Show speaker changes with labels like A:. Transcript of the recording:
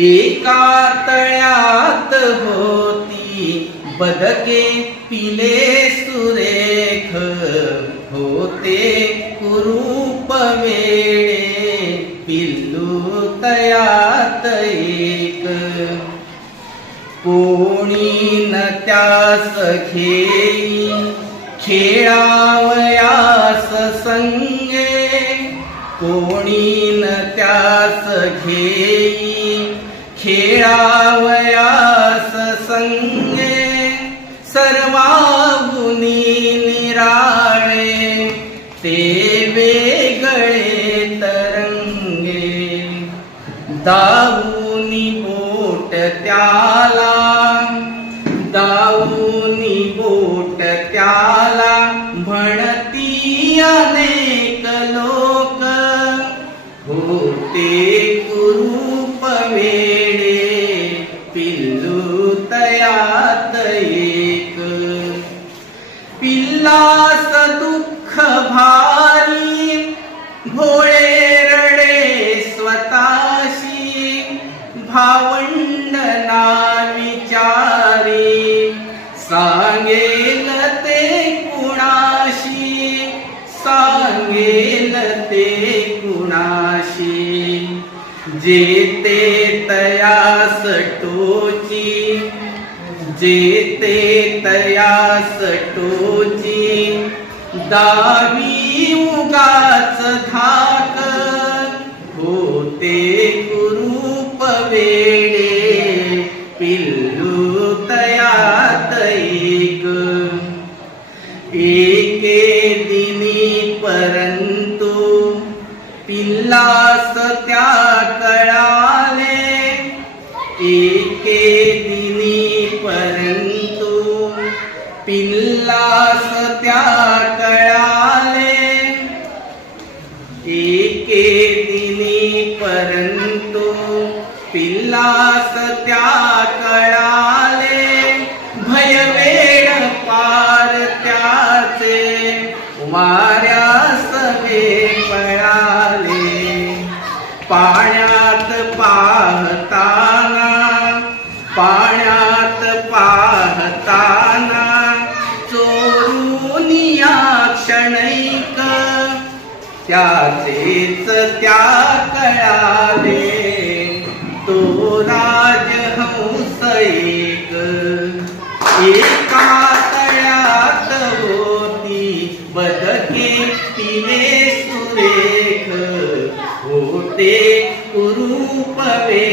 A: एका तळ्यात होती, बदके पिले सुरेख, होते कुरूप वेळे पिल्लू तयात एक। कोणी न त्यास घेई खेळावयास संगे, कोणी न त्यास घेई खेळावयास संगे सर्वाहुनी निराळे ते वेगळे तरंगे. दाऊनी बोट त्याला दाऊनी बोट त्याला म्हणती अनेक लोक. होते गुरु पिल्लू तयात एक पिल्लास दुःख भारी भोळे रडे स्वताशी भावंडना विचारी सांगेल ते कुणाशी सांगेल ते कुणाशी. जेते तयास टोची। जेते तयास टोची। दावी उगाच धाक। होते कुरूप वेडे। पिल्लू तयात एक। एके दिनी परंतु पिल्लास त्या कळाले एके दिनी परंतु पिल्लास त्या कळाले भयवेड पार त्याचे वाऱ्यास वे पळाले. पाण्यात पाहताना पाण्यात पाहताना त्याचेच त्या कळाले तो राज हंस एक. एका तळ्यात होती बदके तिने सुरेख. होते कुरूपवे